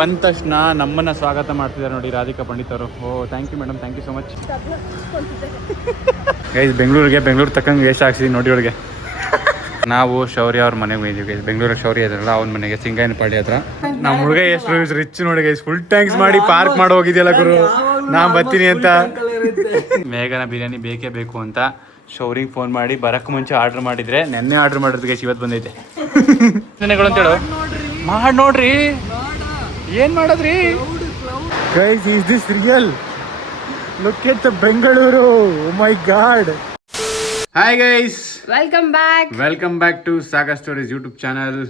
ಬಂದ ತಕ್ಷಣ ನಮ್ಮನ್ನು ಸ್ವಾಗತ ಮಾಡ್ತಿದ್ದಾರೆ ನೋಡಿ ರಾಧಿಕಾ ಪಂಡಿತ್ ಅವರು. Oh thank you madam, thank you so much. Guys Bengaluru ತಕ್ಕಂಗೆ ವೇಷ ಹಾಕ್ಸಿದೀವಿ ನೋಡಿ ಒಳಗೆ. ನಾವು ಶೌರ್ಯ ಅವ್ರ ಮನೆಗೆ ಹೋಗಿದ್ದೀವಿ ಗೈಸ್. ಬೆಂಗಳೂರಿಗೆ ಶೌರ್ಯ ಇದ್ರಲ್ಲ ಅವ್ನ ಮನೆಗೆ, ಸಿಂಗಾಯನಪಾಳ್ಯ ಹತ್ರ. ನಮ್ಮ ಹುಡುಗ ಎಷ್ಟು ರಿಚ್ ನೋಡಿ ಗೈಸ್, ಫುಲ್ ಟ್ಯಾಂಕ್ಸ್ ಮಾಡಿ ಪಾರ್ಕ್ ಮಾಡಿ ಹೋಗಿದ್ಯಲ್ಲ ಗುರು, ನಾ ಬರ್ತೀನಿ ಅಂತ. ಮೇಘನ ಬಿರಿಯಾನಿ ಬೇಕೇ ಬೇಕು ಅಂತ ಶೌರಿಗೆ ಫೋನ್ ಮಾಡಿ ಬರಕ್ಕೆ ಮುಂಚೆ ಆರ್ಡರ್ ಮಾಡಿದ್ರೆ, ನೆನ್ನೆ ಆರ್ಡರ್ ಮಾಡಿರೋದು ಗೈಸ್ ಇವತ್ತು ಬಂದೈತೆ. ನೆನೆಗಳು ಅಂತೇಳು ಮಾಡಿ ನೋಡ್ರಿ, ಏನ್ ಮಾಡೋದ್ರಿ guys. Is this real? Look at the Bengaluru, oh my God. Hi guys, welcome back to Saga Stories YouTube channel.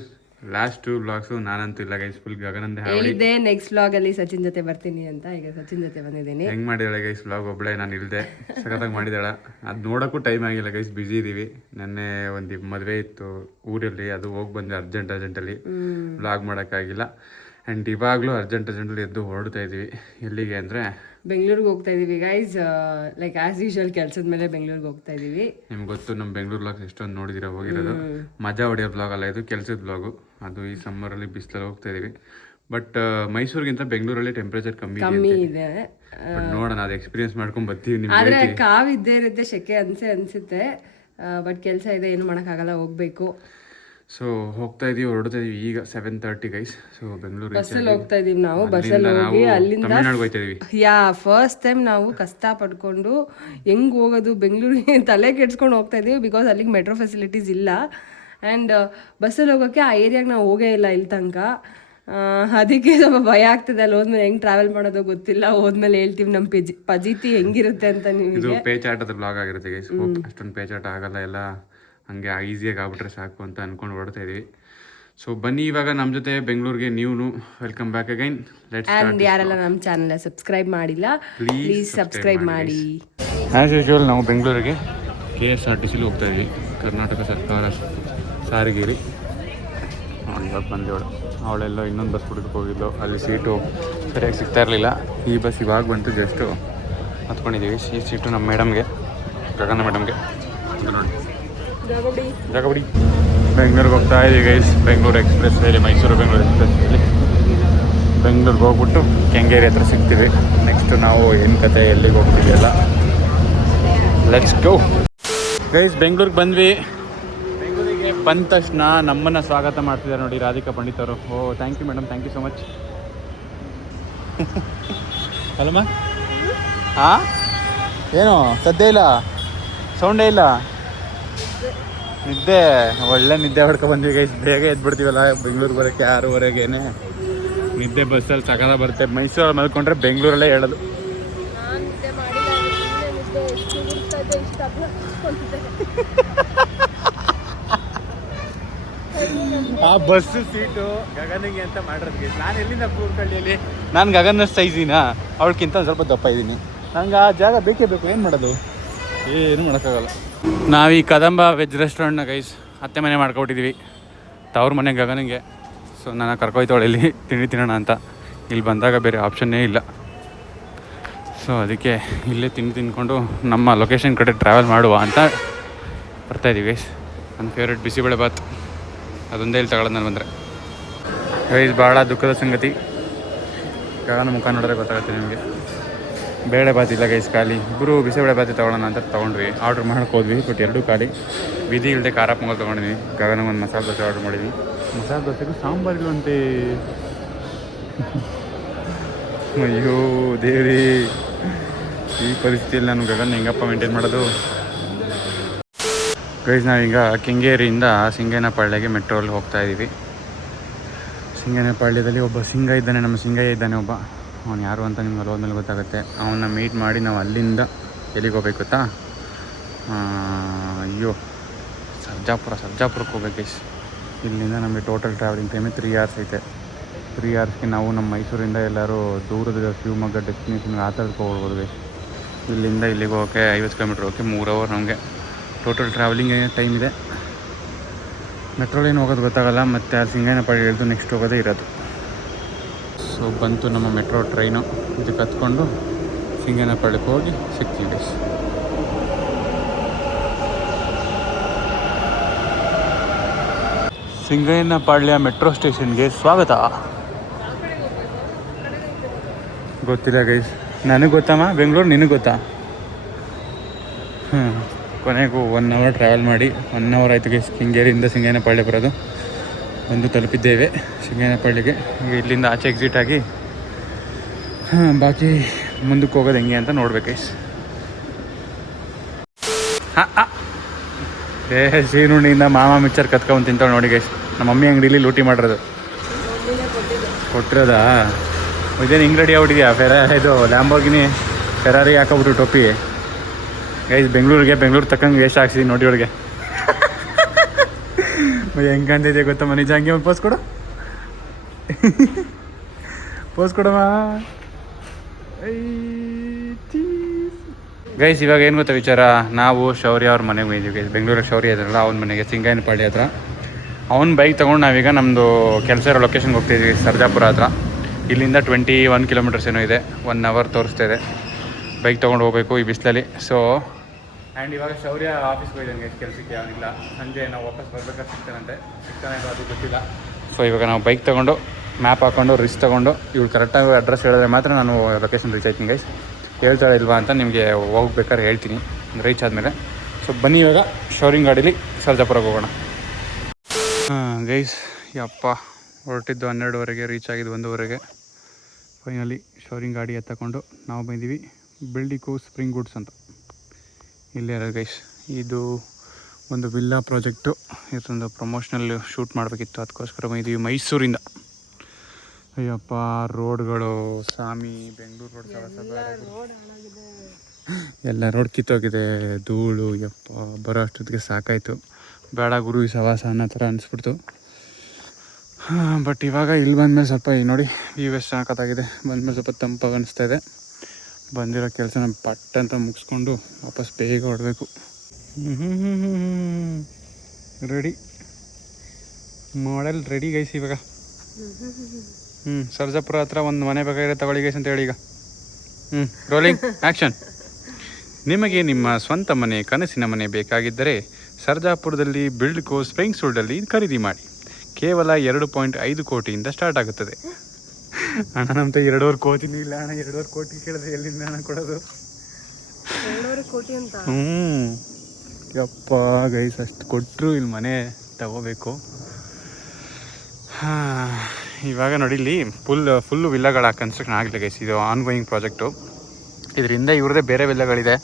Last 2 vlogs ನಾನಂತೂ ಇಲ್ಲ ಗೈಸ್, ಫುಲ್ ಗಗನಂದೆ ಹೇಳಿದ್ದೆ ನೆಕ್ಸ್ಟ್ ವ್ಲಾಗ್ ಅಲ್ಲಿ ಸಚಿನ್ ಜೊತೆ ಬರ್ತೀನಿ ಅಂತ. ಈಗ ಸಚಿನ್ ಜೊತೆ ಬಂದಿದ್ದೀನಿ. ಹೆಂಗ್ ಮಾಡಿದಾಳೆ ಗೈಸ್ ವ್ಲಾಗ್, ಒಬ್ಳೆ ನಾನು ಇಲ್ದೆ ಸಖತ್ತಾಗಿ ಮಾಡಿದಾಳ. ಅದು ನೋಡೋಕ್ಕೂ ಟೈಮ್ ಆಗಿಲ್ಲ ಗೈಸ್, ಬಿಸಿ ಇದೀವಿ. ನೆನ್ನೆ ಒಂದು ಮದುವೆ ಇತ್ತು ಊರಲ್ಲಿ, ಅದು ಹೋಗಿ ಬಂದೆ ಅರ್ಜೆಂಟಲ್ಲಿ, ವ್ಲಾಗ್ ಮಾಡೋಕ್ಕಾಗಿಲ್ಲ. ಆ್ಯಂಡ್ ಇವಾಗಲೂ ಅರ್ಜೆಂಟಲ್ಲಿ ಎದ್ದು ಹೊರಡ್ತಾ ಇದೀವಿ. ಎಲ್ಲಿಗೆ ಅಂದರೆ ಬೆಂಗಳೂರಿಗೆ ಹೋಗ್ತಾ ಇದೀವಿ ಗೈಸ್. ಲೈಕ್ ಆಸ್ ಯೂಶುವಲ್ ಕೆಲಸದ ಮೇಲೆ ಬೆಂಗಳೂರಿಗೆ ಹೋಗ್ತಾ ಇದೀವಿ. ನಿಮ್ಗೆ ಗೊತ್ತು ನಮ್ಮ ಬೆಂಗಳೂರು ವ್ಲಾಗ್ಸ್ ಎಷ್ಟೊಂದು ನೋಡಿದಿರ ಹೋಗಿರೋದು. ಮಜಾ ಹೊಡೆಯೋ ವ್ಲಾಗ್ ಅಲ್ಲ ಇದು, ಕೆಲಸದ ವ್ಲಾಗು. ಅದು ಈ ಸಮ್ಮರಲ್ಲಿ ಬಿಸಿಲಲ್ಲಿ ಹೋಗ್ತಾ ಇದೀವಿ. ಬಟ್ ಮೈಸೂರಿಗಿಂತ ಬೆಂಗಳೂರಲ್ಲಿ ಟೆಂಪ್ರೇಚರ್ ಕಮ್ಮಿ ಇದೆ. ನೋಡೋಣ, ಅದು ಎಕ್ಸ್ಪೀರಿಯನ್ಸ್ ಮಾಡ್ಕೊಂಡು ಬರ್ತೀವಿ. ಆದ್ರೆ ಕಾವ್ ಇದ್ದೇ ಇರುತ್ತೆ, ಶೆಕೆ ಅನ್ಸುತ್ತೆ. ಬಟ್ ಕೆಲಸ ಇದೆ, ಏನು ಮಾಡೋಕ್ಕಾಗಲ್ಲ, ಹೋಗ್ಬೇಕು. ಸೊ ಹೋಗ್ತಾ ಇದೀವಿ, ಹೊರಡ್ತಾ ಇದೀವಿ ಈಗ 7:30 ಗೈಸ್. ಸೊ ಬೆಂಗಳೂರು ಬಸ್ಸಲ್ಲಿ ಹೋಗ್ತಾ ಇದೀವಿ ನಾವು. ಬಸ್ಸಲ್ಲಿ ಹೋಗಿ ಅಲ್ಲಿಂದ ತಮಿಳ್ನಾಡಿಗೆ ಹೋಗ್ತಾ ಇದೀವಿ. ಫಸ್ಟ್ ಟೈಮ್ ನಾವು ಕಷ್ಟ ಪಡ್ಕೊಂಡು ಹೆಂಗ್ ಹೋಗೋದು ಬೆಂಗಳೂರಿಗೆ ತಲೆ ಕೆಡ್ಸ್ಕೊಂಡು ಹೋಗ್ತಾ ಇದೀವಿ. ಬಿಕಾಸ್ ಅಲ್ಲಿಗೆ ಮೆಟ್ರೋ ಫೆಸಿಲಿಟೀಸ್ ಇಲ್ಲ. ಆ್ಯಂಡ್ ಬಸ್ಸಲ್ಲಿ ಹೋಗೋಕ್ಕೆ ಆ ಏರಿಯಾಗೆ ನಾವು ಹೋಗೇ ಇಲ್ಲ ಇಲ್ಲಿ ತನಕ. ಅದಕ್ಕೆ ಸ್ವಲ್ಪ ಭಯ ಆಗ್ತದೆ. ಅಲ್ಲಿ ಹೋದ್ಮೇಲೆ ಹೆಂಗ್ ಟ್ರಾವೆಲ್ ಮಾಡೋದು ಗೊತ್ತಿಲ್ಲ. ಹೋದ್ಮೇಲೆ ಹೇಳ್ತೀವಿ ನಮ್ಮ ಪಜಿತಿ ಹೆಂಗಿರುತ್ತೆ ಅಂತ. ಇದು ಪೇಚಾಟದ ಬ್ಲಾಗ್ ಆಗಿರುತ್ತೆ ಗೈಸ್. ಅಷ್ಟೊಂದು ಪೇಚಾಟ ಆಗಲ್ಲ, ಎಲ್ಲ ಹಂಗೆ ಈಸಿಯಾಗಿ ಆಗ್ಬಿಟ್ರೆ ಸಾಕು ಅಂತ ಅನ್ಕೊಂಡು ಹೊರಡ್ತಾ ಇದೀವಿ. ಸೊ ಬನ್ನಿ, ಇವಾಗ ನಮ್ಮ ಜೊತೆ ಬೆಂಗಳೂರಿಗೆ ನೀವು ವೆಲ್ಕಮ್ ಬ್ಯಾಕ್ ಅಗೈನ್. ಆ್ಯಂಡ್ ಯಾರೆಲ್ಲ ನಮ್ಮ ಚಾನಲ್ ಸಬ್ಸ್ಕ್ರೈಬ್ ಮಾಡಿಲ್ಲ, ಪ್ಲೀಸ್ ಸಬ್ಸ್ಕ್ರೈಬ್ ಮಾಡಿ. ಆ್ಯಸ್ ಯೂಶುವಲ್ ನಾವು ಬೆಂಗಳೂರಿಗೆ KSRTCಲಿ ಹೋಗ್ತಾ ಇದೀವಿ, ಕರ್ನಾಟಕ ಸರ್ಕಾರ ಸಾರಿಗೆ. ಇವಾಗ ಬಂದೇವಳು, ಅವಳೆಲ್ಲ ಇನ್ನೊಂದು ಬಸ್ ಹುಡುಗಕ್ಕೆ ಹೋಗಿದ್ಲು, ಅಲ್ಲಿ ಸೀಟು ಸರಿಯಾಗಿ ಸಿಗ್ತಾ ಇರಲಿಲ್ಲ. ಈ ಬಸ್ ಇವಾಗ ಬಂತು, ಜಸ್ಟು ಹತ್ಕೊಂಡಿದ್ದೀವಿ. ಈ ಸೀಟು ನಮ್ಮ ಮೇಡಮ್ಗೆ, ಗಗನ ಮೇಡಮ್ಗೆ. ನೋಡಿ ಜಗಬಡಿ. ಬೆಂಗಳೂರಿಗೆ ಹೋಗ್ತಾ ಇದೀವಿ ಗೈಸ್. ಬೆಂಗಳೂರು ಎಕ್ಸ್ಪ್ರೆಸ್ ವೇಲಿ, ಮೈಸೂರು ಬೆಂಗಳೂರು ಎಕ್ಸ್ಪ್ರೆಸ್ ವೇಲಿ. ಬೆಂಗಳೂರಿಗೆ ಹೋಗ್ಬಿಟ್ಟು ಕೆಂಗೇರಿ ಹತ್ರ ಸಿಗ್ತೀವಿ. ನೆಕ್ಸ್ಟ್ ನಾವು ಏನು ಕತೆ, ಎಲ್ಲಿಗೆ ಹೋಗ್ತೀವಿ ಎಲ್ಲ, ಲೆಟ್ಸ್ ಗೋ ಗೈಸ್. ಬೆಂಗಳೂರಿಗೆ ಬಂದ್ವಿ. ಬೆಂಗಳೂರಿಗೆ ಬಂದ ತಕ್ಷಣ ನಮ್ಮನ್ನು ಸ್ವಾಗತ ಮಾಡ್ತಿದ್ದಾರೆ ನೋಡಿ ರಾಧಿಕಾ ಪಂಡಿತ್ ಅವರು. Oh thank you madam, thank you so much. ಅಲ್ಲಮ್ಮ, ಹಾಂ ಏನು ಸದ್ಯ ಇಲ್ಲ, ಸೌಂಡೇ ಇಲ್ಲ, ನಿದ್ದೆ, ಒಳ್ಳೆ ನಿದ್ದೆ ಹೊಡ್ಕೊ ಬಂದ್ವಿ ಗೈಸ್. ಬೇಗ ಎದ್ಬಿಡ್ತೀವಲ್ಲ ಬೆಂಗಳೂರಿಗೆ ಬರೋಕ್ಕೆ 6:30ಗೇನೆ. ನಿದ್ದೆ ಬಸ್ಸಲ್ಲಿ ಸಕಾಲ ಬರುತ್ತೆ. ಮೈಸೂರಲ್ಲಿ ಮಲ್ಕೊಂಡ್ರೆ ಬೆಂಗಳೂರಲ್ಲೇ ಹೇಳೋದು. ಆ ಬಸ್ಸು ಸೀಟು ಗಗನಿಗೆ ಅಂತ ಮಾಡಿರೋದು ಗೈಸ್. ನಾನು ಎಲ್ಲಿಂದ ಕೂರ್ಕಳ್ಳಿಯಲ್ಲಿ, ನಾನು ಗಗನ ಸೈಜಿನ, ಅವಳಕ್ಕಿಂತ ಒಂದು ಸ್ವಲ್ಪ ದಪ್ಪ ಇದ್ದೀನಿ. ನಂಗೆ ಆ ಜಾಗ ಬೇಕೇ ಬೇಕು, ಏನು ಮಾಡೋದು, ಏನು ಮಾಡೋಕ್ಕಾಗಲ್ಲ. ನಾವು ಈ ಕದಂಬ ವೆಜ್ ರೆಸ್ಟೋರೆಂಟ್ನ ಗೈಸ್ ಅತ್ತೆ ಮನೆ ಮಾಡ್ಕೊಬಿಟ್ಟಿದ್ದೀವಿ, ತವ್ರ ಮನೆ ಗಗನಿಗೆ. ಸೊ ನಾನು ಕರ್ಕೊಯ್ತವಳೆ ಇಲ್ಲಿ ತಿಂಡಿ ತಿನ್ನೋಣ ಅಂತ. ಇಲ್ಲಿ ಬಂದಾಗ ಬೇರೆ ಆಪ್ಷನ್ನೇ ಇಲ್ಲ. ಸೊ ಅದಕ್ಕೆ ಇಲ್ಲೇ ತಿಂದ್ಕೊಂಡು ನಮ್ಮ ಲೊಕೇಶನ್ ಕಡೆ ಟ್ರಾವೆಲ್ ಮಾಡುವ ಅಂತ ಬರ್ತಾಯಿದ್ದೀವಿ ಗೈಸ್. ನನ್ನ ಫೇವ್ರೇಟ್ ಬಿಸಿಬೇಳೆ ಬಾತ್, ಅದೊಂದೇ ಇಲ್ಲಿ ತಗೊಳ್ಳೋದು ನಾನು ಬಂದರೆ ಗೈಸ್. ಭಾಳ ದುಃಖದ ಸಂಗತಿ, ಗಗನ ಮುಖ ನೋಡಿದ್ರೆ ಗೊತ್ತಾಗುತ್ತೆ ನಿಮಗೆ. ಬೇಳೆ ಬಾತ್ ಇಲ್ಲ ಗೈಸ್, ಖಾಲಿ. ಇಬ್ಬರು ಬಿಸಿಬೇಳೆ ಬಾತಿ ತೊಗೊಳ್ಳೋಣ ಅಂತ ತೊಗೊಂಡ್ವಿ, ಆರ್ಡ್ರ್ ಮಾಡೋಕೆ ಹೋದ್ವಿ. ಬಟ್ ಎರಡೂ ಖಾಲಿ. ವಿಧಿ ಇಲ್ಲದೆ ಖಾರ ಪೊಂಗಲ್ ತೊಗೊಂಡಿದ್ವಿ. ಗಗನ ಒಂದು ಮಸಾಲೆ ದೋಸೆ ಆರ್ಡ್ರ್ ಮಾಡಿದ್ವಿ. ಮಸಾಲೆ ದೋಸೆಗೂ ಸಾಂಬಾರು ಇಲ್ಲವಂತೆ. ಅಯ್ಯೋ ದೇವ್ರಿ, ಈ ಪರಿಸ್ಥಿತಿಯಲ್ಲಿ ನಾನು ಗಗನ ಹೆಂಗಪ್ಪ ಮೇಂಟೈನ್ ಮಾಡೋದು ಗೈಸ್. ನಾವೀಗ ಕೆಂಗೇರಿಯಿಂದ ಸಿಂಗೇನಪಾಳ್ಯಗೆ ಮೆಟ್ರೋಲ್ಲಿ ಹೋಗ್ತಾ ಇದ್ದೀವಿ. ಸಿಂಗೇನಪಾಳ್ಯದಲ್ಲಿ ಒಬ್ಬ ಸಿಂಗ ಇದ್ದಾನೆ, ನಮ್ಮ ಸಿಂಗಯ್ಯ ಇದ್ದಾನೆ ಒಬ್ಬ. ಅವ್ನು ಯಾರು ಅಂತ ನಿಮ್ಗೆ ಅಲ್ಲಿ ಹೋದ್ಮೇಲೆ ಗೊತ್ತಾಗುತ್ತೆ. ಅವನ್ನ ಮೀಟ್ ಮಾಡಿ ನಾವು ಅಲ್ಲಿಂದ ಎಲ್ಲಿಗೆ ಹೋಗ್ಬೇಕು ಗೊತ್ತಾ? ಅಯ್ಯೋ ಸರ್ಜಾಪುರಕ್ಕೆ ಹೋಗ್ಬೇಕು ಗೈಸ್. ಇಲ್ಲಿಂದ ನಮಗೆ ಟೋಟಲ್ ಟ್ರಾವೆಲಿಂಗ್ ಟೈಮೇ 3 hours ಐತೆ. 3 hours ನಾವು ನಮ್ಮ ಮೈಸೂರಿಂದ ಎಲ್ಲರೂ ದೂರದ ಶಿವಮೊಗ್ಗ ಡೆಸ್ಟಿನೇಷನ್ಗೆ ಆ ಥರಕ್ಕೆ ಹೋಗ್ಬೋದು ಗೈಸ್. ಇಲ್ಲಿಂದ ಇಲ್ಲಿಗೆ ಹೋಗೋಕ್ಕೆ 50 ಕಿಲೋಮೀಟ್ರ್ ಹೋಗೋಕ್ಕೆ 3 hour ನಮಗೆ ಟೋಟಲ್ ಟ್ರಾವೆಲಿಂಗ್ ಟೈಮ್ ಇದೆ. ಮೆಟ್ರೋಲೇನು ಹೋಗೋದು ಗೊತ್ತಾಗಲ್ಲ. ಮತ್ತು ಆ ಸಿಂಗೇನಪಾಳ್ಯ ಹೇಳ್ದು ನೆಕ್ಸ್ಟ್ ಹೋಗೋದೇ ಇರೋದು. ಸೊ ಬಂತು ನಮ್ಮ ಮೆಟ್ರೋ ಟ್ರೈನು. ಇದಕ್ಕೆ ಹತ್ಕೊಂಡು ಸಿಂಗೇನಪಾಳ್ಯಕ್ಕೆ ಹೋಗಿ ಸಿಗ್ತೀವಿ ಗೈಸ್. ಸಿಂಗಯ್ಯನಪಾಳ್ಯ ಮೆಟ್ರೋ ಸ್ಟೇಷನ್ಗೆ ಸ್ವಾಗತ. ಗೊತ್ತಿಲ್ಲ ಗೈಸ್. ನನಗೆ ಗೊತ್ತಮ್ಮ ಬೆಂಗಳೂರು, ನಿನಗೆ ಗೊತ್ತಾ? ಕೊನೆಗೂ 1 ಅವರ್ ಟ್ರಾವೆಲ್ ಮಾಡಿ 1 ಅವರ್ ಆಯಿತು ಗೈಸ್. ಕೆಂಗೇರಿಯಿಂದ ಸಿಂಗೇನಪಳ್ಳಿ ಬರೋದು. ಒಂದು ತಲುಪಿದ್ದೇವೆ ಸಿಂಗೇನಪಳ್ಳಿಗೆ. ಈಗ ಇಲ್ಲಿಂದ ಆಚೆ ಎಕ್ಸಿಟ್ ಆಗಿ ಬಾಕಿ ಮುಂದಕ್ಕೆ ಹೋಗೋದು ಹೆಂಗೆ ಅಂತ ನೋಡ್ಬೇಕು ಗೈಸ್. ಸೀನುಣ್ಣಿಯಿಂದ ಮಾಮ ಮಿಕ್ಚರ್ ಕತ್ಕೊಂಡು ತಿಂತಾಳೆ ನೋಡಿ ಗೈಸ್. ನಮ್ಮ ಮಮ್ಮಿ ಅಂಗಡಿಲಿ ಲೂಟಿ ಮಾಡಿರೋದು ಕೊಟ್ಟಿರೋದಾ? ಇದೇನು ಹಿಂಗೆ ರೆಡಿ ಆಗ್ಬಿಟ್ಟಿದ್ಯಾ? ಇದು ಲ್ಯಾಂಬೋರ್ಗಿನಿ ಫೆರಾರಿ ಹಾಕೋಬಿಟ್ಟು ಟೊಪ್ಪಿ ಗೈಸ್. ಬೆಂಗಳೂರು ತಕ್ಕಂಗೆ ವೇಷ ಹಾಕ್ಸಿದ್ದೀನಿ ನೋಡಿ ಒಳಗೆ. ಹೆಂಗೆ ಕಾಣ್ತಿದ್ಯಾ ಗೊತ್ತಮ್ಮ? ನಿಜ ಹಂಗೆ ಒಂದು ಪೋಸ್ ಕೊಡಮ್ಮ ಗೈಸ್. ಇವಾಗ ಏನು ಗೊತ್ತಾ ವಿಚಾರ, ನಾವು ಶೌರ್ಯ ಅವ್ರ ಮನೆಗೆ ಹೋಗಿದ್ದೀವಿ ಗೈಸ್. ಬೆಂಗಳೂರಿಗೆ ಶೌರ್ಯ ಇದ್ರಲ್ಲ ಅವನ ಮನೆಗೆ, ಸಿಂಗೇನಪಳ್ಳಿ ಹತ್ರ. ಅವ್ನ ಬೈಕ್ ತೊಗೊಂಡು ನಾವೀಗ ನಮ್ಮದು ಕೆಲಸ ಇರೋ ಲೊಕೇಶನ್ಗೆ ಹೋಗ್ತಿದ್ವಿ, ಸರ್ಜಾಪುರ ಹತ್ರ. ಇಲ್ಲಿಂದ 21 ಕಿಲೋಮೀಟರ್ಸ್ ಏನೋ ಇದೆ. 1 ಅವರ್ ತೋರಿಸ್ತಾ ಇದೆ. ಬೈಕ್ ತೊಗೊಂಡು ಹೋಗಬೇಕು ಈ ಬಿಸಿಲಲ್ಲಿ. ಸೊ ಆ್ಯಂಡ್ ಇವಾಗ ಶೌರ್ಯ ಆಫೀಸ್ಗೆ ಹೋಗಿದ್ದಾನೆ ಗೈಸ್ ಕೆಲಸಕ್ಕೆ. ಅವನಿಲ್ಲ, ಸಂಜೆ ನಾವು ವಾಪಸ್ ಬರ್ಬೇಕಾದ್ರೆ ಸಿಗ್ತಾನೆ ಅದು ಗೊತ್ತಿಲ್ಲ. ಸೊ ಇವಾಗ ನಾವು ಬೈಕ್ ತೊಗೊಂಡು ಮ್ಯಾಪ್ ಹಾಕ್ಕೊಂಡು ರಿಸ್ಕ್ ತೊಗೊಂಡು ಇವ್ರು ಕರೆಕ್ಟಾಗಿ ಅಡ್ರೆಸ್ ಹೇಳಿದ್ರೆ ಮಾತ್ರ ನಾನು ಲೊಕೇಶನ್ ರೀಚ್ ಆಯ್ತೀನಿ ಗೈಸ್. ಹೇಳ್ತಾಳೆ ಇಲ್ವಾ ಅಂತ ನಿಮಗೆ ಹೋಗ್ಬೇಕಾದ್ರೆ ಹೇಳ್ತೀನಿ ರೀಚ್ ಆದಮೇಲೆ. ಸೊ ಬನ್ನಿ ಇವಾಗ ಶೌರಿಂಗ್ ಗಾಡೀಲಿ ಸರ್ಜಾಪುರಕ್ಕೆ ಹೋಗೋಣ. ಗೈಸ್ ಯಪ್ಪ ಹೊರಟಿದ್ದು 12ವರೆಗೆ, ರೀಚ್ ಆಗಿದ್ದು 1ವರೆಗೆ. ಫೈನಲಿ ಶೌರಿಂಗ್ ಗಾಡಿ ಎತ್ತಕೊಂಡು ನಾವು ಬಂದೀವಿ ಬಿಲ್ಡಿಕೋ ಸ್ಪ್ರಿಂಗ್ ವುಡ್ಸ್ ಅಂತ. ಇಲ್ಲೇ ಇರೋದು ಗೈಸ್. ಇದು ಒಂದು ವಿಲ್ಲಾ ಪ್ರಾಜೆಕ್ಟು. ಇದೊಂದು ಪ್ರಮೋಷನಲ್ ಶೂಟ್ ಮಾಡಬೇಕಿತ್ತು, ಅದಕ್ಕೋಸ್ಕರ ಬಂದಿದ್ದೀವಿ ಮೈಸೂರಿಂದ. ಅಯ್ಯಪ್ಪ ರೋಡ್ಗಳು ಸ್ವಾಮಿ, ಬೆಂಗಳೂರು ರೋಡ್ ಎಲ್ಲ ರೋಡ್ ಕಿತ್ತೋಗಿದೆ, ಧೂಳು. ಯಪ್ಪ ಬರೋ ಅಷ್ಟೊತ್ತಿಗೆ ಸಾಕಾಯಿತು. ಬೇಡ ಗುರು ಈ ಸವಾಸ ಅನ್ನೋ ಥರ ಅನಿಸ್ಬಿಡ್ತು. ಬಟ್ ಇವಾಗ ಇಲ್ಲಿ ಬಂದಮೇಲೆ ಸ್ವಲ್ಪ ನೋಡಿ ವ್ಯೂ ಎಷ್ಟು ಸಾಕತ್ತಾಗಿದೆ. ಬಂದಮೇಲೆ ಸ್ವಲ್ಪ ತಂಪಾಗಿ ಅನಿಸ್ತಾ ಇದೆ. ಬಂದಿರೋ ಕೆಲಸನ ಪಟ್ಟಂತ ಮುಗಿಸ್ಕೊಂಡು ವಾಪಸ್ ಬೇಗ ಹೊಡಬೇಕು. ರೆಡಿ ಮಾಡೆಲ್ ರೆಡಿ ಗೈಸ್ ಇವಾಗ. ಸರ್ಜಾಪುರ ಹತ್ರ ಒಂದು ಮನೆ ಬೇಕಾಗಿರೋ ತಗೊಳ್ಳಿ ಗೈಸ್ ಅಂತ ಹೇಳಿ ಈಗ. Rolling action. ನಿಮಗೆ ನಿಮ್ಮ ಸ್ವಂತ ಮನೆ, ಕನಸಿನ ಮನೆ ಬೇಕಾಗಿದ್ದರೆ ಸರ್ಜಾಪುರದಲ್ಲಿ ಬಿಲ್ಡ್ಕೋ ಸ್ಪ್ರಿಂಗ್ಸ್ ವುಡ್ಡಲ್ಲಿ ಖರೀದಿ ಮಾಡಿ. ಕೇವಲ 2.5 ಕೋಟಿಯಿಂದ ಸ್ಟಾರ್ಟ್ ಆಗುತ್ತದೆ. ಅಣ್ಣ ನಮ್ತ 2.5 ಕೋಟಿನೂ ಇಲ್ಲ ಅಣ್ಣ. 2.5 ಕೋಟಿ ಕೇಳಿದ್ರೆ ಎಲ್ಲಿಂದ ಹಣ ಕೊಡೋದು? 2.5 ಕೋಟಿ ಅಂತ? ಯಪ್ಪ ಗೈಸ್ ಅಷ್ಟು ಕೊಟ್ಟರು ಇಲ್ಲಿ ಮನೆ ತಗೋಬೇಕು. ಇವಾಗ ನೋಡಿ ಇಲ್ಲಿ ಫುಲ್ಲು ವಿಲ್ಲಾಗಳ ಕನ್ಸ್ಟ್ರಕ್ಷನ್ ಆಗಲಿಲ್ಲ ಗೈಸ್. ಇದು ಆನ್ಗೋಯಿಂಗ್ ಪ್ರಾಜೆಕ್ಟು. ಇದರಿಂದ ಇವ್ರದ್ದೇ ಬೇರೆ ವಿಲ್ಲಾಗಳಿದೆ.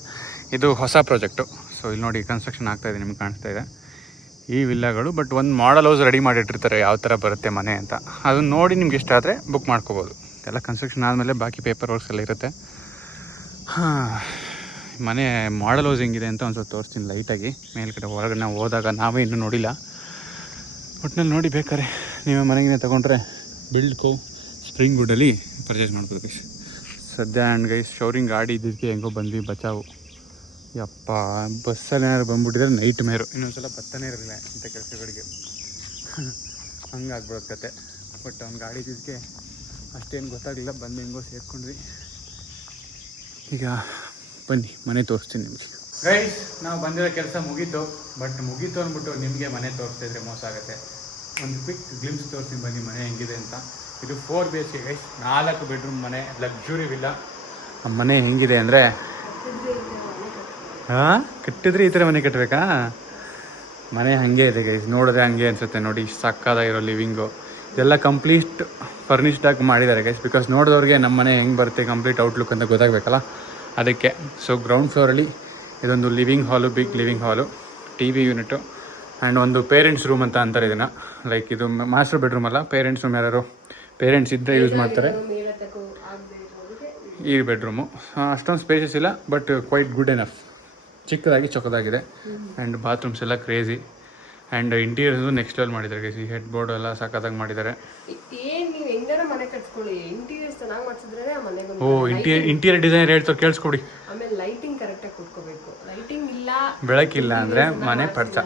ಇದು ಹೊಸ ಪ್ರಾಜೆಕ್ಟು. ಸೊ ಇಲ್ಲಿ ನೋಡಿ ಕನ್ಸ್ಟ್ರಕ್ಷನ್ ಆಗ್ತಾಯಿದೆ, ನಿಮ್ಗೆ ಕಾಣಿಸ್ತಾ ಇದೆ ಈ ವಿಲ್ಲಾಗಳು. ಬಟ್ ಒಂದು ಮಾಡಲ್ ಹೌಸ್ ರೆಡಿ ಮಾಡಿಟ್ಟಿರ್ತಾರೆ ಯಾವ ಥರ ಬರುತ್ತೆ ಮನೆ ಅಂತ. ಅದನ್ನ ನೋಡಿ ನಿಮ್ಗೆ ಇಷ್ಟ ಆದರೆ ಬುಕ್ ಮಾಡ್ಕೋಬೋದು. ಎಲ್ಲ ಕನ್ಸ್ಟ್ರಕ್ಷನ್ ಆದಮೇಲೆ ಬಾಕಿ ಪೇಪರ್ ವರ್ಕ್ಸ್ ಎಲ್ಲ ಇರುತ್ತೆ. ಮನೆ ಮಾಡಲ್ ಹೌಸ್ ಹೆಂಗಿದೆ ಅಂತ ಒಂದು ಸ್ವಲ್ಪ ತೋರಿಸ್ತೀನಿ ಲೈಟಾಗಿ. ಮೇಲ್ಗಡೆ ಹೊರಗಡೆ ನಾವು ಹೋದಾಗ ನಾವೇ ಇನ್ನೂ ನೋಡಿಲ್ಲ. ಒಟ್ಟಿನಲ್ಲಿ ನೋಡಿ ಬೇಕಾರೆ ನೀವೇ ಮನೆಗೆ ತೊಗೊಂಡ್ರೆ ಬಿಲ್ಡ್ಕೋ ಸ್ಪ್ರಿಂಗ್ ವುಡ್ಡಲ್ಲಿ ಪರ್ಚೇಸ್ ಮಾಡ್ಬೋದು ಗೈಸ್. ಸದ್ಯ ಆ್ಯಂಡ್ ಗೈಸ್ ಶೌರಿಂಗ್ ಗಾಡಿ ಇದ್ದಕ್ಕೆ ಹೆಂಗೋ ಬಂದ್ವಿ ಬಚಾವು. ಯಪ್ಪ ಬಸ್ಸಲ್ಲಿ ಏನಾದ್ರು ಬಂದ್ಬಿಟ್ಟಿದ್ರೆ ನೈಟ್ ಮೇರು. ಇನ್ನೊಂದ್ಸಲ ಬರ್ತಾನೆ ಇರಲಿಲ್ಲ ಇಂಥ ಕೆಲಸಗಳಿಗೆ. ಹಂಗಾಗ್ಬಿಡೋದು ಕತೆ. ಬಟ್ ಅವ್ನು ಗಾಡಿ ಇದ್ದಕ್ಕೆ ಅಷ್ಟೇನು ಗೊತ್ತಾಗಲಿಲ್ಲ. ಬಂದು ಹೆಂಗೋ ಸೇರ್ಕೊಂಡ್ವಿ. ಈಗ ಬನ್ನಿ ಮನೆ ತೋರಿಸ್ತೀನಿ ನಿಮಗೆ. ಗೈಸ್ ನಾವು ಬಂದಿರೋ ಕೆಲಸ ಮುಗೀತು. ಬಟ್ ಮುಗೀತು ಅಂದ್ಬಿಟ್ಟು ನಿಮಗೆ ಮನೆ ತೋರಿಸ್ತಿದ್ರೆ ಮೋಸ ಆಗುತ್ತೆ. ಒಂದು ಕ್ವಿಕ್ ಗ್ಲಿಮ್ಸ್ ತೋರಿಸ್ತೀನಿ ಬನ್ನಿ ಮನೆ ಹೆಂಗಿದೆ ಅಂತ. ಇದು 4 BHK ಗೈಸ್, 4 ಬೆಡ್ರೂಮ್ ಮನೆ, ಲಕ್ಸುರಿ ವಿಲ್ಲ. ನಮ್ಮ ಮನೆ ಹೆಂಗಿದೆ ಅಂದರೆ ಕಟ್ಟಿದ್ರೆ ಈ ಥರ ಮನೆ ಕಟ್ಟಬೇಕಾ? ಮನೆ ಹಾಗೆ ಇದೆ ಗೈಸ್, ನೋಡಿದ್ರೆ ಹಂಗೆ ಅನಿಸುತ್ತೆ ನೋಡಿ. ಸಕ್ಕದಾಗಿರೋ ಲಿವಿಂಗು ಇದೆಲ್ಲ ಕಂಪ್ಲೀಟ್ ಫರ್ನಿಷ್ಡಾಗಿ ಮಾಡಿದ್ದಾರೆ ಗೈಸ್. ಬಿಕಾಸ್ ನೋಡಿದವ್ರಿಗೆ ನಮ್ಮ ಮನೆ ಹೆಂಗೆ ಬರುತ್ತೆ ಕಂಪ್ಲೀಟ್ ಔಟ್ಲುಕ್ ಅಂತ ಗೊತ್ತಾಗಬೇಕಲ್ಲ, ಅದಕ್ಕೆ. ಸೊ ಗ್ರೌಂಡ್ ಫ್ಲೋರಲ್ಲಿ ಇದೊಂದು ಲಿವಿಂಗ್ ಹಾಲು, ಬಿಗ್ ಲಿವಿಂಗ್ ಹಾಲು, TV ಯೂನಿಟು ಆ್ಯಂಡ್ ಒಂದು ಪೇರೆಂಟ್ಸ್ ರೂಮ್ ಅಂತ ಅಂತಾರೆ ಇದನ್ನು. ಲೈಕ್ ಇದು ಮಾಸ್ಟರ್ ಬೆಡ್ರೂಮ್ ಅಲ್ಲ, ಪೇರೆಂಟ್ಸ್ ರೂಮ್. ಯಾರು ಪೇರೆಂಟ್ಸ್ ಇದ್ದರೆ ಯೂಸ್ ಮಾಡ್ತಾರೆ ಈ ಬೆಡ್ರೂಮು. ಅಷ್ಟೊಂದು ಸ್ಪೇಸಸ್ ಇಲ್ಲ, ಬಟ್ ಕ್ವೈಟ್ ಗುಡ್ ಎನಫ್. ಚಿಕ್ಕದಾಗಿ ಚೊಕ್ಕದಾಗಿದೆ. ಆ್ಯಂಡ್ ಬಾತ್ರೂಮ್ಸ್ ಎಲ್ಲ crazy. And interiors next level ಮಾಡಿದ್ದಾರೆ ಗೈಸ್. ಈ ಹೆಡ್ ಬೋರ್ಡ್ ಎಲ್ಲ ಸಖತ್ತಾಗಿ ಮಾಡಿದ್ದಾರೆ. ಓ ಇಂಟೀರಿಯರ್ ಡಿಸೈನರ್ ಹೇಳ್ತಾರೆ, ಕೇಳಿಸ್ಕೊಡಿ. ಬೆಳಕಿಲ್ಲ ಅಂದರೆ ಮನೆ ಪರ್ಚ.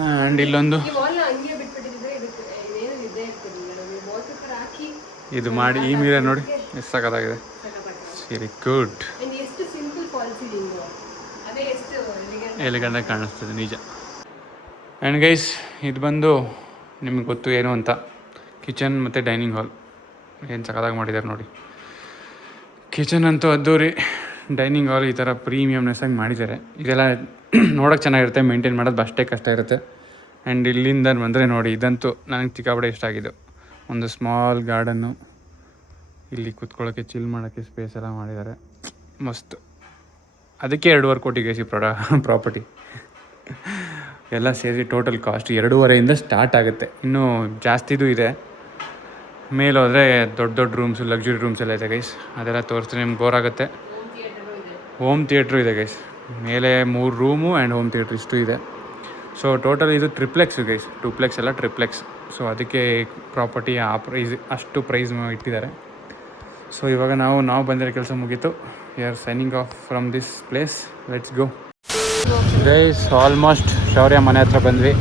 ಆ್ಯಂಡ್ ಇಲ್ಲೊಂದು ಇದು ಮಾಡಿ ಈ ಮಿರರ್ ನೋಡಿ ಎಷ್ಟು ಸಖತ್ತಾಗಿದೆ. Very good. ಎಲಿಗೆಂಟಾಗಿ ಕಾಣಿಸ್ತದೆ ನಿಜ. ಆ್ಯಂಡ್ ಗೈಸ್ ಇದು ಬಂದು ನಿಮಗೆ ಗೊತ್ತು ಏನು ಅಂತ, ಕಿಚನ್ ಮತ್ತು ಡೈನಿಂಗ್ ಹಾಲ್. ಏನು ಸಖತ್ತಾಗಿ ಮಾಡಿದ್ದಾರೆ ನೋಡಿ. ಕಿಚನ್ ಅಂತೂ ಅದ್ದೂರಿ. ಡೈನಿಂಗ್ ಹಾಲ್ ಈ ಥರ ಪ್ರೀಮಿಯಮ್ನೆಸ್ಸಾಗಿ ಮಾಡಿದ್ದಾರೆ. ಇದೆಲ್ಲ ನೋಡೋಕೆ ಚೆನ್ನಾಗಿರುತ್ತೆ, ಮೇಂಟೈನ್ ಮಾಡೋದು ಅಷ್ಟೇ ಕಷ್ಟ ಇರುತ್ತೆ. ಆ್ಯಂಡ್ ಇಲ್ಲಿಂದ ಬಂದರೆ ನೋಡಿ, ಇದಂತೂ ನನಗೆ ಸಿಕ್ಕಾಪಟ್ಟೆ ಇಷ್ಟ ಆಗಿದ್ದು. ಒಂದು ಸ್ಮಾಲ್ ಗಾರ್ಡನ್ನು, ಇಲ್ಲಿ ಕೂತ್ಕೊಳ್ಳೋಕ್ಕೆ ಚಿಲ್ ಮಾಡೋಕ್ಕೆ ಸ್ಪೇಸ್ ಎಲ್ಲ ಮಾಡಿದ್ದಾರೆ, ಮಸ್ತ್. ಅದಕ್ಕೆ 2.5 ಕೋಟಿ ಗೆ ಪ್ರಾಪರ್ಟಿ ಎಲ್ಲ ಸೇರಿ ಟೋಟಲ್ ಕಾಸ್ಟ್ 2.5 ಸ್ಟಾರ್ಟ್ ಆಗುತ್ತೆ. ಇನ್ನೂ ಜಾಸ್ತಿದು ಇದೆ. ಮೇಲೆ ಹೋದರೆ ದೊಡ್ಡ ದೊಡ್ಡ ರೂಮ್ಸು, ಲಕ್ಸುರಿ ರೂಮ್ಸ್ ಎಲ್ಲ ಇದೆ ಗೈಸ್. ಅದೆಲ್ಲ ತೋರಿಸ್ತೀನಿ, ನಿಮ್ಗೆ ಬೋರ್ ಆಗುತ್ತೆ. ಹೋಮ್ ಥಿಯೇಟ್ರು ಇದೆ ಗೈಸ್. ಮೇಲೆ 3 ರೂಮು ಆ್ಯಂಡ್ ಹೋಮ್ ಥಿಯೇಟ್ರ್ ಇಷ್ಟು ಇದೆ. ಸೊ ಟೋಟಲ್ ಇದು ಟ್ರಿಪ್ಲೆಕ್ಸು ಗೈಸ್, ಟೂಪ್ಲೆಕ್ಸ್ ಎಲ್ಲ ಟ್ರಿಪ್ಲೆಕ್ಸ್. ಸೊ ಅದಕ್ಕೆ ಪ್ರಾಪರ್ಟಿ ಆ ಪ್ರೈಸ್, ಅಷ್ಟು ಪ್ರೈಸ್ ಇಟ್ಟಿದ್ದಾರೆ. ಸೊ ಇವಾಗ ನಾವು ಬಂದಿರೋ ಕೆಲಸ ಮುಗೀತು. We are signing off from this place. Let's go guys. Almost ಶೌರ್ಯ ಮನೆ ಹತ್ರ ಬಂದ್ವಿ.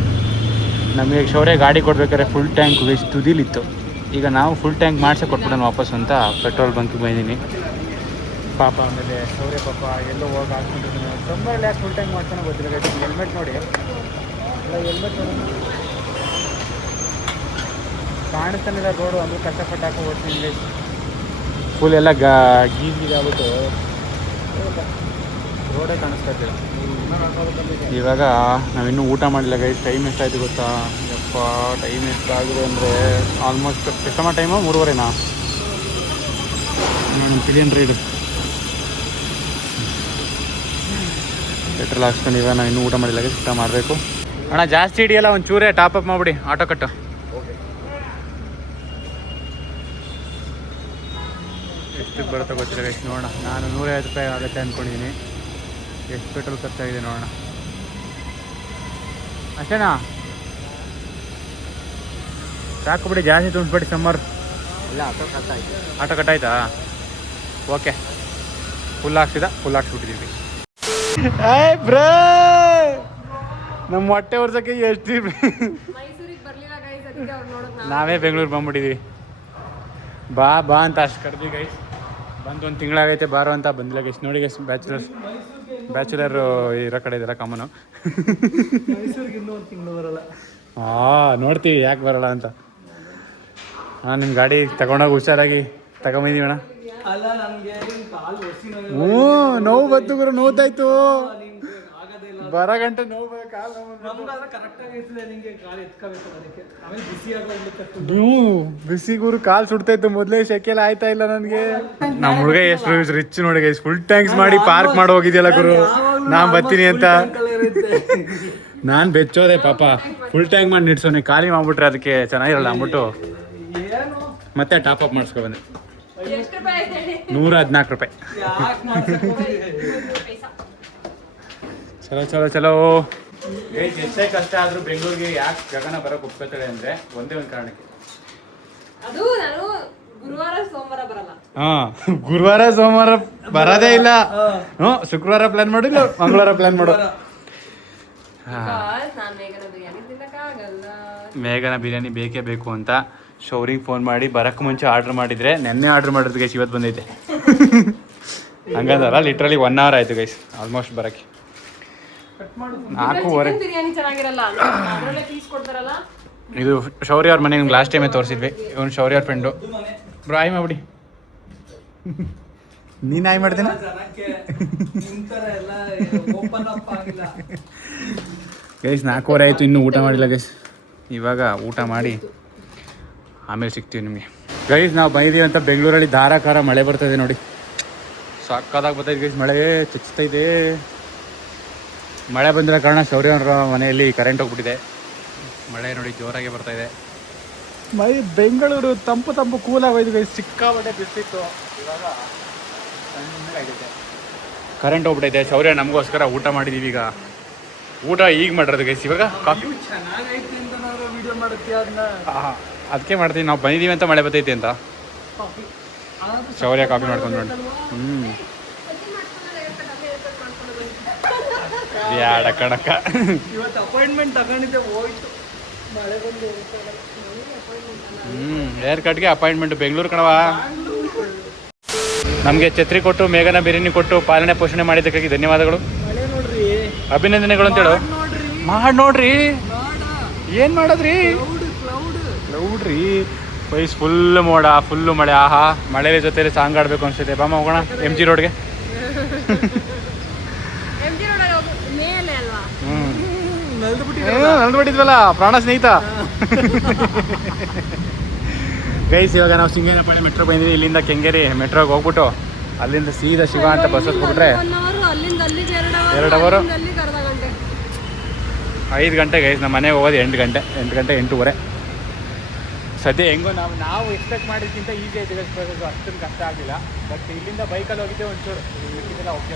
ನಮಗೆ ಶೌರ್ಯ ಗಾಡಿ ಕೊಡ್ಬೇಕಾದ್ರೆ ಫುಲ್ ಟ್ಯಾಂಕ್ ವೇಸ್ಟ್ ತುದಿಲಿತ್ತು. ಈಗ ನಾವು ಫುಲ್ ಟ್ಯಾಂಕ್ ಮಾಡಿಸೇ ಕೊಟ್ಬಿಡೋಣ ವಾಪಸ್ ಅಂತ ಪೆಟ್ರೋಲ್ ಬಂಕಿಗೆ ಬಂದಿದ್ದೀನಿ. ಪಾಪ ಆಮೇಲೆ ಶೌರ್ಯ ಪಾಪ ಎಲ್ಲೋ ಹೋಗಿ ಹಾಕ್ಕೊಂಡಿರ್ತೀನಿ. ಸಮ್ಮರಲ್ಲಿ ಯಾಕೆ ಫುಲ್ ಟ್ಯಾಂಕ್ ಮಾಡ್ತಾನೆ ಗೊತ್ತಿಲ್ಲ ಗೈಸ್. ಹೆಲ್ಮೆಟ್ ನೋಡಿ, ಎಲ್ಲ ಹೆಲ್ಮೆಟ್ ನೋಡಿ ಕಾಣಿಸ್ತಾನಿಲ್ಲ ರೋಡು, ಅಂದ್ರೆ ಕಷ್ಟಪಟ್ಟು ಹಾಕೋ ಓಡ್ತೀನಿ ಗೈಸ್. ಫುಲ್ ಎಲ್ಲ ಗೀಜಾಗ್ಬಿಟ್ಟು ರೋಡೇ ಕಾಣಿಸ್ತಾ ಇದ್ದಿಲ್ಲ. ಇವಾಗ ನಾವಿನ್ನೂ ಊಟ ಮಾಡಿಲ್ಲ ಗೈಸ್. ಟೈಮ್ ಎಷ್ಟಾಯಿತು ಗೊತ್ತಾ? ಯಪ್ಪ, ಟೈಮ್ ಎಷ್ಟಾಗಿದೆ ಅಂದರೆ ಆಲ್ಮೋಸ್ಟ್ ಎಷ್ಟಮ್ಮ ಟೈಮು? 3:30ನಾ? ನೋಡಿ ಸಿಲಿಂಡ್ರ್ ಇದು ಪೆಟ್ರೋಲ್ ಹಾಕ್ಸ್ಕೊಂಡು ಇವಾಗ ನಾವು ಇನ್ನೂ ಊಟ ಮಾಡಿಲ್ಲ ಗೈಸ್. ಊಟ ಮಾಡಬೇಕು. ಅಣ್ಣ ಜಾಸ್ತಿ ಹಿಡಿಯಲ್ಲ, ಒಂದು ಚೂರೇ ಟಾಪಪ್ ಮಾಡಿಬಿಡಿ ಆಟೋ ಕಟ್ಟು. ಎಷ್ಟಕ್ಕೆ ಬರುತ್ತೆ ಗೊತ್ತಿಲ್ಲ ಗೈಸ್, ನೋಡೋಣ. ನಾನು 150 ರೂಪಾಯಿ ಆಗುತ್ತೆ ಅಂದ್ಕೊಂಡಿದ್ದೀನಿ. ಎಷ್ಟು ಪೆಟ್ರೋಲ್ ಖರ್ಚಾಗಿದೆ ನೋಡೋಣ. ಅಷ್ಟೇನಾ? ಸಾಕು ಬಿಡಿ, ಜಾಸ್ತಿ ತುಂಬಿಸ್ಬೇಡಿ. ಸಮ್ಮರ್ ಇಲ್ಲ, ಆಟೋ ಕಟ್ಟಾಯ್ತಾ? ಓಕೆ, ಫುಲ್ ಹಾಕ್ಸ್ಬಿಟ್ಟಿದ್ದೀವಿ. ಬ್ರೋ, ನಮ್ಮ ಹೊಟ್ಟೆ ವರ್ಷಕ್ಕೆ ಎಷ್ಟು ನಾವೇ ಬೆಂಗಳೂರು ಬಂದ್ಬಿಟ್ಟಿದ್ದೀವಿ. ಬಾ ಅಂತ ಅಷ್ಟು ಕರೆದ್ವಿ ಗೈಸ್. ಬಂದು 1 ತಿಂಗಳಾಗೈತೆ, ಬಾರೋ ಅಂತ ಬಂದಿಲ್ಲ ಗೈಸ್. ನೋಡಿ ಗೈಸ್, ಬ್ಯಾಚುಲರ್ ಇರೋ ಕಡೆ ಇದೆಲ್ಲ ಕಾಮನು. ನೋಡ್ತೀವಿ ಯಾಕೆ ಬರಲ್ಲ ಅಂತ. ನಿಮ್ಮ ಗಾಡಿ ತಗೊಂಡೋಗಿ ಹುಷಾರಾಗಿ ತಗೊಂಬಂದೀವಿ ಅಣ್ಣ. ನೋವು ಬಂತು ಗುರು, ನೋವ್ತಾಯ್ತು. ಬರ ಗಂಟೆ ನೋವು ಬಿಸಿ ಗುರು, ಕಾಲು ಸುಡ್ತಾಯ್ತು. ಮೊದಲೇ ಶೆಕೆಲ್ಲ ಆಯ್ತಾ ಇಲ್ಲ ನನಗೆ. ನಮ್ಮ ಹುಡುಗ ಎಷ್ಟು ರಿಚ್ ನೋಡಿ ಗೈಸ್. ಫುಲ್ ಟ್ಯಾಂಕ್ಸ್ ಮಾಡಿ ಪಾರ್ಕ್ ಮಾಡಿ ಹೋಗಿದ್ಯಲ್ಲ ಗುರು. ನಾನು ಬರ್ತೀನಿ ಅಂತ ನಾನು ಬೆಚ್ಚೋದೆ ಪಾಪ. ಫುಲ್ ಟ್ಯಾಂಕ್ ಮಾಡಿ ನಿಡ್ಸೋನೆ, ಖಾಲಿ ಮಾಡ್ಬಿಟ್ರೆ ಅದಕ್ಕೆ ಚೆನ್ನಾಗಿರಲ್ಲ ಅಂದ್ಬಿಟ್ಟು ಮತ್ತೆ ಟಾಪ್ ಅಪ್ ಮಾಡಿಸ್ಕೊ ಬಂದೆ. 114 ರೂಪಾಯಿ. ಚಲೋ ಗೈಸ್. ಎಷ್ಟೇ ಕಷ್ಟ ಆದ್ರೂ ಬೆಂಗಳೂರಿಗೆ ಯಾಕೆ ಗಗನ ಬರೋಕೆ ಒಪ್ಕೋತಾಳೆ ಅಂದ್ರೆ ಒಂದೇ ಒಂದು ಕಾರಣಕ್ಕೆ. ಗುರುವಾರ ಸೋಮವಾರ ಬರೋದೇ ಇಲ್ಲ. ಶುಕ್ರವಾರ ಪ್ಲಾನ್ ಮಾಡಿಲ್ಲ, ಮಂಗಳವಾರ ಪ್ಲಾನ್ ಮಾಡೋ. ಮೇಘನ ಬಿರಿಯಾನಿ ಬೇಕೇ ಬೇಕು ಅಂತ ಶೌರಿಗೆ ಫೋನ್ ಮಾಡಿ ಬರೋಕ್ಕೆ ಮುಂಚೆ ಆರ್ಡ್ರ್ ಮಾಡಿದರೆ, ನೆನ್ನೆ ಆರ್ಡ್ರ್ ಮಾಡಿದ್ರು ಗೈಸ್, ಇವತ್ತು ಬಂದೈತೆ. ಹಂಗಂದಲ್ಲ, ಲಿಟ್ರಲಿ 1 hour ಆಯಿತು ಗೈಸ್ ಆಲ್ಮೋಸ್ಟ್ ಬರೋಕ್ಕೆ. 4:15 ಇದು ಶೌರ್ಯ ಅವ್ರ ಮನೆ. ನಿಮ್ಗೆ ಲಾಸ್ಟ್ ಟೈಮೇ ತೋರಿಸಿದ್ವಿ. ಇವನು ಶೌರ್ಯ ಅವ್ರ ಫ್ರೆಂಡು. ಬ್ರೋ ಆಯ್ ಮಾಡ್ಬಿಡಿ. ನೀನು ಆಯ್ ಮಾಡ್ತೇನೆ ಗೈಸ್. 4:15 ಆಯಿತು, ಇನ್ನೂ ಊಟ ಮಾಡಿಲ್ಲ ಗೈಸ್. ಇವಾಗ ಊಟ ಮಾಡಿ ಆಮೇಲೆ ಸಿಗ್ತೀವಿ ನಿಮಗೆ ಗೈಸ್. ನಾವು ಬಂದಿದ್ದೀವಿ ಅಂತ ಬೆಂಗಳೂರಲ್ಲಿ ಧಾರಾಕಾರ ಮಳೆ ಬರ್ತಾಯಿದೆ ನೋಡಿ. ಸಾಕಾದಾಗ ಬರ್ತಾಯಿದೆ ಗೈಸ್. ಮಳೆ ಚುಚ್ತೈತೆ. ಮಳೆ ಬಂದಿರೋ ಕಾರಣ ಶೌರ್ಯ ಅವರ ಮನೆಯಲ್ಲಿ ಕರೆಂಟ್ ಹೋಗ್ಬಿಟ್ಟಿದೆ. ಮಳೆ ನೋಡಿ ಜೋರಾಗಿ ಬರ್ತಾಯಿದೆ. ಬೆಂಗಳೂರು ತಂಪು ಕೂಲಾಗೋಯ್ತು ಗೈಸ್. ಸಿಕ್ಕಾಪಟ್ಟೆ ಬಿಸಿತ್ತು. ಇವಾಗ ಕರೆಂಟ್ ಹೋಗ್ಬಿಟ್ಟೈತೆ. ಶೌರ್ಯ ನಮಗೋಸ್ಕರ ಊಟ ಮಾಡಿದ್ದೀವಿ. ಈಗ ಊಟ ಈಗ ಮಾಡಿರೋದು ಗೈಸ್. ಇವಾಗ ಕಾಫಿ ಅದಕ್ಕೆ ಮಾಡ್ತೀವಿ. ನಾವು ಬಂದಿದ್ದೀವಿ ಅಂತ ಮಳೆ ಬರ್ತೈತಿ ಅಂತ ಶೌರ್ಯ ಕಾಫಿ ಮಾಡ್ಕೊಂಡು ನೋಡಿ. ಯಾಡ ಕಣಕ್ಕ ಅಪಾಯಿಂಟ್ಮೆಂಟ್ ತಗೊಂಡಿದ್ದೆ, ಹೋಯ್ತು ಮಳೆ ಬಂದು. ಹೇರ್ ಕಟ್ಗೆ ಅಪಾಯಿಂಟ್ಮೆಂಟ್ ಬೆಂಗಳೂರು ಕಣವಾ. ನಮಗೆ ಛತ್ರಿ ಕೊಟ್ಟು, ಮೇಘನ ಬಿರಿಯಾನಿ ಕೊಟ್ಟು ಪಾಲನೆ ಪೋಷಣೆ ಮಾಡಿದ್ದಕ್ಕಾಗಿ ಧನ್ಯವಾದಗಳು. ಅಭಿನಂದನೆಗಳು ಅಂತೇಳು. ಮಾಡಿ ನೋಡ್ರಿ. ಏನು ಮಾಡೋದ್ರಿ? ಕ್ಲೌಡ್ರಿ. ಗೈಸ್ ಫುಲ್ ಮೋಡ ಫುಲ್ಲು ಮಳೆ. ಆಹಾ ಮಳೆ ಜೊತೆ ಸಾಂಗ್ ಆಡಬೇಕು ಅನ್ಸುತ್ತೆ. ಬಾಮ ಹೋಗೋಣ MG ರೋಡ್ಗೆ. ನಲ್ದ್ಬಿಟ್ಟಿದ್ವಲ್ಲ ಪ್ರಾಣ ಸ್ನೇಹಿತ. ಗೈಸ್ ಇವಾಗ ನಾವು ಸಿಂಗೇನಪಾಳ್ಯ ಮೆಟ್ರೋ ಬಂದಿದ್ದೀವಿ. ಇಲ್ಲಿಂದ ಕೆಂಗೇರಿ ಮೆಟ್ರೋಗೆ ಹೋಗ್ಬಿಟ್ಟು ಅಲ್ಲಿಂದ ಸೀದಾ ಶಿವ ಅಂತ ಬಸ್ ಹತ್ಬಿಟ್ರೆ 2 ಅವರು 5 ಗಂಟೆ. ಗೈಸ್ ನಮ್ಮ ಮನೆಗೆ ಹೋಗೋದು 8 ಗಂಟೆ 8:30. ಸದ್ಯ ಹೆಂಗೋ ನಾವು ಎಕ್ಸ್ಪೆಕ್ಟ್ ಮಾಡಿದ್ಕಿಂತ ಈಸಿ ಆಯ್ತು ಗೈಸ್. ಅಷ್ಟೊಂದು ಕಷ್ಟ ಆಗಲಿಲ್ಲ. ಬಟ್ ಇಲ್ಲಿಂದ ಬೈಕಲ್ಲಿ ಹೋಗಿದ್ದೆ ಒಂಚೂರು ಇಲ್ಲಿಂದ ಓಕೆ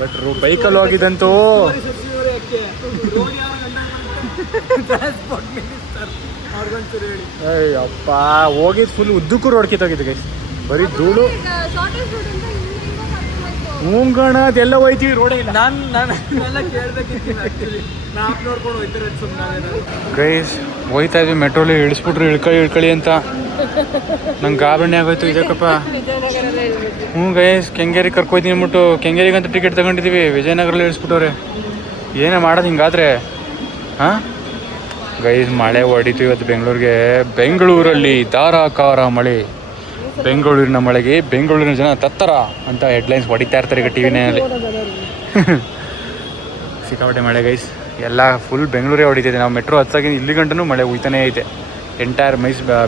ಬಟ್ ಬೈಕಲ್ಲಿ ಹೋಗಿದ್ದಂತೂ ಅಯ್ಯಪ್ಪ ಹೋಗಿದ್ದು ಫುಲ್ ಉದ್ದಕ್ಕೂ ರೋಡ್ ಕಿತ್ತೋಗಿದ್ದು ಗೈಸ್. ಬರೀ ಧೂಳು ಹೂಂಗಣ ಅದೆಲ್ಲ ಹೋಯ್ತೀವಿ ರೋಡೇ ಇಲ್ಲ. ಗೈಸ್ ಹೋಯ್ತಾ ಇದ್ವಿ ಮೆಟ್ರೋಲಿ ಇಳಿಸ್ಬಿಟ್ರು ಇಳ್ಕೊಳ್ಳಿ ಅಂತ. ನಂಗೆ ಗಾಬರಿ ಆಗೋಯ್ತು ಇದಕ್ಕಪ್ಪ. ಗೈಸ್ ಕೆಂಗೇರಿ ಕರ್ಕೊಯ್ತೀನಿ ಅಂದ್ಬಿಟ್ಟು ಕೆಂಗೇರಿಗಂತ ಟಿಕೆಟ್ ತಗೊಂಡಿದ್ದೀವಿ. ವಿಜಯನಗರಲ್ಲಿ ಇಳಿಸ್ಬಿಟ್ಟವ್ರೆ. ಏನೇ ಮಾಡೋದು ಹಿಂಗಾದ್ರೆ ಹಾಂ. ಗೈಸ್ ಮಳೆ ಹೊಡಿತು ಇವತ್ತು ಬೆಂಗಳೂರಲ್ಲಿ ಧಾರಾಕಾರ ಮಳೆ. ಬೆಂಗಳೂರಿನ ಮಳೆಗೆ ಬೆಂಗಳೂರಿನ ಜನ ತತ್ತರ ಅಂತ ಹೆಡ್ಲೈನ್ಸ್ ಹೊಡಿತಾ ಇರ್ತಾರೆ ಈಗ ಟಿವಿನಲ್ಲಿ. ಸಿಕ್ಕಾಪಟ್ಟೆ ಮಳೆ ಗೈಸ್. ಎಲ್ಲ ಫುಲ್ ಬೆಂಗಳೂರೇ ಹೊಡಿತಿದೆ. ನಾವು ಮೆಟ್ರೋ ಹತ್ತಾಗಿ ಇಲ್ಲಿ ಗಂಟನೂ ಮಳೆ ಹೋಯ್ತಾನೇ ಐತೆ. ಎಂಟೈರ್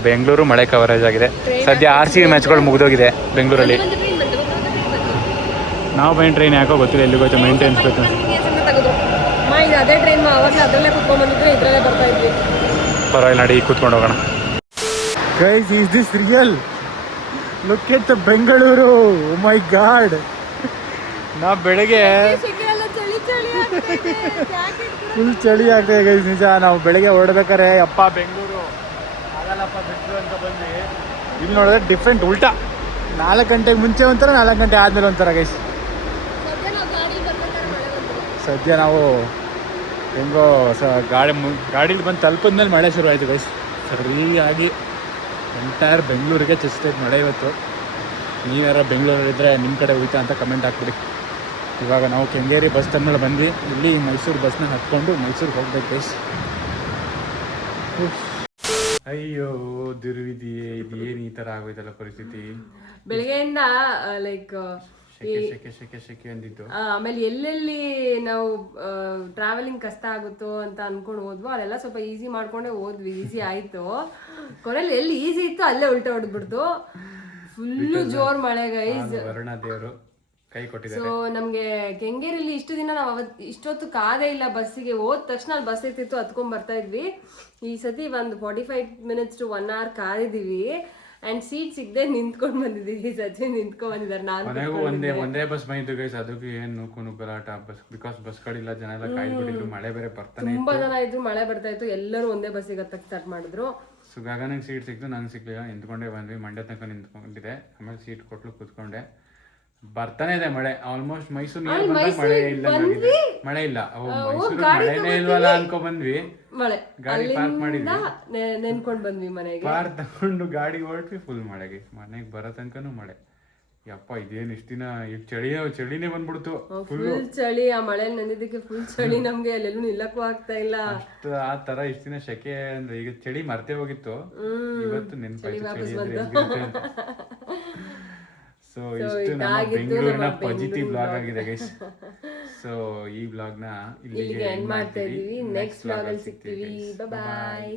ಬೆಂಗಳೂರು ಮಳೆ ಕವರೇಜ್ ಆಗಿದೆ. ಸದ್ಯ RCB ಮ್ಯಾಚ್ಗಳು ಮುಗಿದೋಗಿದೆ ಬೆಂಗಳೂರಲ್ಲಿ. ನಾವು ಬೈನ್ ಟ್ರೈನ್ ಯಾಕೋ ಗೊತ್ತಿಲ್ಲ ಎಲ್ಲಿಗೆ ಹೋಯ್ತು. ಮೇಂಟೆನೆನ್ಸ್ ಬೇಕು. ಪರವಾಗಿಲ್ಲ ನಡಿ ಕೂತ್ಕೊಂಡು ಹೋಗೋಣ. Guys is this real? Look at the Bengaluru. Oh my God. ನಾ ಬೆಳಗ್ಗೆ ಫುಲ್ ಚಳಿ ಆಗ್ತದೆ ಗೈಸ್ ನಿಜ. ನಾವು ಬೆಳಗ್ಗೆ ಹೊರಡ್ಬೇಕಾರೆ ಅಪ್ಪ ಬೆಂಗಳೂರು ಆಗಲ್ಲಪ್ಪ ಬಿಟ್ಟರು ಅಂತ ಬಂದ್ವಿ. ಇಲ್ಲಿ ನೋಡಿದ್ರೆ ಡಿಫ್ರೆಂಟ್ ಉಲ್ಟಾ. 4 ಗಂಟೆಗೆ ಮುಂಚೆ ಒಂಥರ 4 ಗಂಟೆ ಆದಮೇಲೆ ಒಂಥರ ಗೈಸ್. ಸದ್ಯ ನಾವು ಹೆಂಗೋ ಗಾಡೀಲಿ ಬಂದು ತಲುಪಿದ್ಮೇಲೆ ಮಳೆ ಶುರು ಆಯಿತು ಗೈಸ್. ಸರಿಯಾಗಿ ಎಂಟೈರ್ ಬೆಂಗಳೂರಿಗೆ ಚೆಸ್ತೈತೆ ಮಳೆ ಇವತ್ತು. ನೀವ್ಯಾರ ಬೆಂಗಳೂರಲ್ಲಿದ್ದರೆ ನಿಮ್ಮ ಕಡೆ ಹೋಯ್ತಾ ಅಂತ ಕಮೆಂಟ್ ಹಾಕ್ಬಿಡಿ. ಇವಾಗ ನಾವು ಕೆಂಗೇರಿ ಬಸ್ ಟರ್ಮಿನಲ್ ಬಂದು ಇಲ್ಲಿ ಮೈಸೂರು ಬಸ್ನ ಹತ್ಕೊಂಡು ಮೈಸೂರಿಗೆ ಹೋಗ್ಬೇಕು ಗೈಸ್. ಅಯ್ಯೋ ದುರ್ವಿಧಿಯೇ, ಇದೇನು ಈ ಥರ ಆಗೋಯ್ತಲ್ಲ ಪರಿಸ್ಥಿತಿ. ಬೆಳಗ್ಗೆಯಿಂದ ಲೈಕ್ ಶೆಕೆ ಅಂದಿತ್ತು. ಆಮೇಲೆ ಎಲ್ಲೆಲ್ಲಿ ನಾವು ಟ್ರಾವೆಲಿಂಗ್ ಕಷ್ಟ ಆಗುತ್ತೋ ಅಂತ ಅನ್ಕೊಂಡು ಹೋದ್ವು. ಅಲ್ಲೆಲ್ಲ ಸ್ವಲ್ಪ ಈಸಿ ಮಾಡ್ಕೊಂಡೆ ಹೋದ್ವಿ. ಈಸಿ ಆಯ್ತು. ಕೊನೆಯಲ್ಲಿ ಎಲ್ಲಿ ಈಸಿ ಇತ್ತು ಅಲ್ಲೇ ಉಲ್ಟಾ ಹೊಡೆದ್ಬಿಡ್ತು. ಫುಲ್ಲು ಜೋರ್ ಮಳೆ ಗೈಸ್. ವರುಣ ದೇವರು ಕೈ ಕೊಟ್ಟಿದ್ದಾರೆ. ಸೊ ನಮ್ಗೆ ಕೆಂಗೇರಿಲಿ ಇಷ್ಟು ದಿನ ನಾವು ಇಷ್ಟೊತ್ತು ಕಾದೇ ಇಲ್ಲ ಬಸ್ಸಿಗೆ. ಹೋದ ತಕ್ಷಣ ಅಲ್ಲಿ ಬಸ್ ಇರ್ತಿತ್ತು, ಹತ್ಕೊಂಡ್ ಬರ್ತಾ ಇದ್ವಿ. ಈ ಸತಿ ಒಂದು 45 minutes to 1 hour ಕಾದಿದೀವಿ. ಅಂಡ್ ಸೀಟ್ ಸಿಗದೆ ನಿಂತ್ಕೊಂಡು ಬಂದಿದ್ದೀವಿ. ಸಚಿನ್ ನಿಂತ್ಕೊಂಡ್ ಬಂದಿದ್ದಾರೆ. ನಾನು ಒಂದೇ ಬಸ್ ಬಂದಿದ್ದು ಗೈಸ್. ಅದಕ್ಕೆ ಏನು ನುಗ್ಗು ಗಲಾಟ ಬಸ್. ಬಿಕಾಸ್ ಬಸ್ಗಳಿಲ್ಲ, ಜನ ಎಲ್ಲ ಕಾಯ್ಬಿಟ್ಟಿದ್ರು. ಮಳೆ ಬೇರೆ ಬರ್ತಾನೆ ತುಂಬಾ ಜನ ಇದ್ರು, ಮಳೆ ಬರ್ತಾ ಇತ್ತು. ಎಲ್ಲರೂ ಒಂದೇ ಬಸ್ಸಿಗೆ ಹತ್ತಕ್ಕೆ ಸ್ಟಾರ್ಟ್ ಮಾಡಿದ್ರು. ಸೊ ಗಗನಿಗೆ ಸೀಟ್ ಸಿಕ್ತು, ನಂಗೆ ಸಿಕ್ಲಿಲ್ಲ. ನಿಂತ್ಕೊಂಡೇ ಬಂದ್ವಿ. ಮಂಡ್ಯ ತನಕ ನಿಂತ್ಕೊಂಡಿದ್ದೆ. ಆಮೇಲೆ ಸೀಟ್ ಕೊಟ್ಲು ಕೂತ್ಕೊಂಡೆ. ಬರ್ತಾನೆ ಇದೆ ಮಳೆ. ಆಲ್ಮೋಸ್ಟ್ ಮೈಸೂರು ಮಳೆ ಇಲ್ಲ. ಮಳೆ ಇಲ್ಲ. ಮೈಸೂರು ಮಳೆನೇ ಇಲ್ವಲ್ಲ ಅನ್ಕೊ ಬಂದ್ವಿ. ಗಾಡಿ ಪಾರ್ಕ್ ಮಾಡಿದ್ವಿ, ನೆನ್ಕೊಂಡ್ ಬಂದ್ವಿ ಮನೆಗೆ. ಪಾರ್ಕ್ ತಗೊಂಡು ಗಾಡಿ ಹೊರಟ್ವಿ. ಫುಲ್ ಮಳೆಗೆ ಮನೆಗೆ ಬರೋ ತನಕನೂ ಮಳೆ. ಯಪ್ಪ ಇದೇನು ಇಷ್ಟ ದಿನ ಈಗ ಚಳಿನೇ ಬಂದ್ಬಿಡ್ತು. ಫುಲ್ ಚಳಿ. ಆ ಮಳೆ ನೆಂದಿದ್ದಕ್ಕೆ ಫುಲ್ ಚಳಿ. ನಮ್ಗೆ ಅಲ್ಲೆಲ್ಲೂ ನಿಲ್ಲಕ್ಕೂ ಆಗ್ತಾ ಇಲ್ಲ. ಅಷ್ಟು ಆ ತರ ಇಷ್ಟ ದಿನ ಶೆಕೆ ಅಂದ್ರೆ ಈಗ ಚಳಿ ಮರ್ತೇ ಹೋಗಿತ್ತು. ಇವತ್ತು ನೆನಪಾಯ್ತು ಚಳಿ ಅಂದ್ರೆ. ಸೊ ಇಷ್ಟು ನಮ್ಮ ಬೆಂಗಳೂರಿನ ಪಾಸಿಟಿವ್ ಬ್ಲಾಗ್ ಆಗಿದೆ ಗೈಸ್. ಸೊ ಈ ಬ್ಲಾಗ್ ನ ಇಲ್ಲಿಗೆ ಎಂಡ್ ಮಾಡ್ತಾ ಇದೀವಿ. ನೆಕ್ಸ್ಟ್ ಬ್ಲಾಗ್ ಅಲ್ಲಿ ಸಿಗ್ತೀವಿ. ಬಾಯ್.